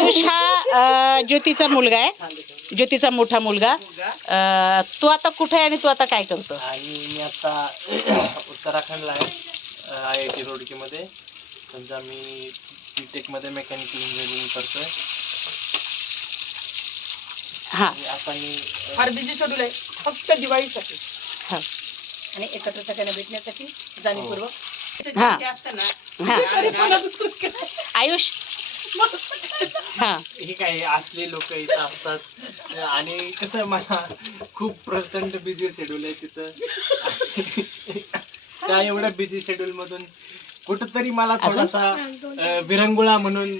आयुष हा ज्योतीचा मुलगा आहे, ज्योतीचा मोठा मुलगा. तू आता कुठे आहे आणि तू आता काय करतो? आणि मी आता उत्तराखंडला आहे, IIT रोडकीमध्ये. समजा मी BTech मेकॅनिकल इंजिनिअरिंग करतोय. हा, आता मी हळदीची शेड्यूल आहे फक्त दिवाळीसाठी हा, आणि एकत्र सगळ्यांना भेटण्यासाठी जाणीवपूर्वक. हा. असताना हा. आयुष हा, हे काय असले लोक इथं असतात आणि कसं मला खूप प्रचंड बिझी शेड्यूल आहे तिथं. त्या एवढ्या बिझी शेड्यूल मधून कुठंतरी मला थोडासा विरंगुळा म्हणून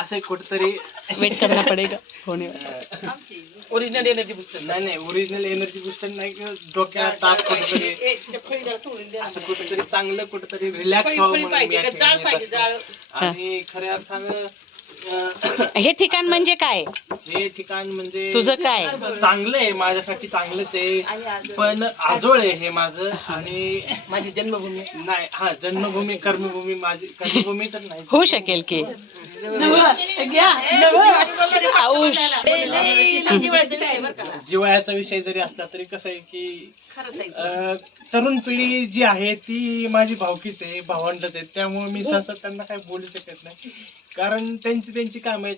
असं कुठंतरी वेट करना पडेगा होने ओरिजिनल एनर्जी बुस्टर. नाही ओरिजिनल एनर्जी बुस्टर नाही किंवा डोक्याला ताप कुठेतरी असं कुठेतरी चांगलं कुठेतरी रिलॅक्स व्हावं म्हणून मी या ठिकाणी येत असतो. आणि खऱ्या अर्थानं हे ठिकाण म्हणजे काय? हे ठिकाण म्हणजे तुझं काय? चांगलं आहे, माझ्यासाठी चांगलंच आहे, पण आजोळ आहे हे माझं. आणि माझी जन्मभूमी नाही, हा जन्मभूमी कर्मभूमी माझी कर्मभूमी तर नाही होऊ शकेल की आयुष. जिव्हाळ्याचा विषय जरी असला तरी कसं आहे की तरुण पिढी जी आहे ती माझी भावकीच आहे, भावंडच आहे. त्यामुळे मी सहसा त्यांना काही बोलू शकत नाही, कारण त्यांची कामं आहेत.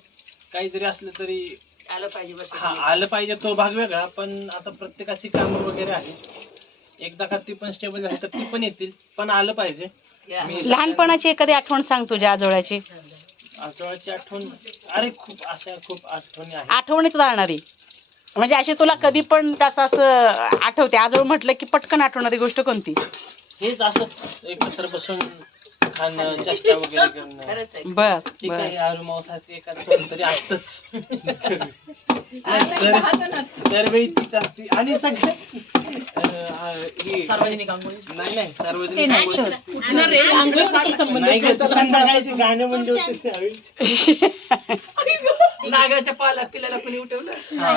काही जरी असलं तरी आलं पाहिजे बस. हा आलं पाहिजे तो भाग वेगळा, पण आता प्रत्येकाची कामं वगैरे आहेत. एकदा का ती पण स्टेबल झाली तर ती पण येतील, पण आलं पाहिजे. मी लहानपणाची एखादी आठवण सांग तुझ्या आजोळ्याची. आजोळाची आठवण, अरे खूप अशा खूप आठवणी आहेत. आठवणीत राहणारी म्हणजे अशी तुला कधी पण त्याचं असं आठवते, आजोळ म्हटलं की पटकन आठवणारी गोष्ट कोणती? हेच असंच एकत्र बसून खाणं, चेष्टा वगैरे करणं. खरंच आहे. बर ठीक बर. आहे, आरुमावसारखं एखादं तरी असतंच. दरवेळी तीच असते. आणि सगळ्या सार्वजनिक अंघोळी नाही सार्वजनिक अंघोळ. संबंध नाही ग, ते संध्याकाळचे गाणे म्हणले होते त्यावेळी. नागाच्या पाला पिल्याला कोणी उठवलं.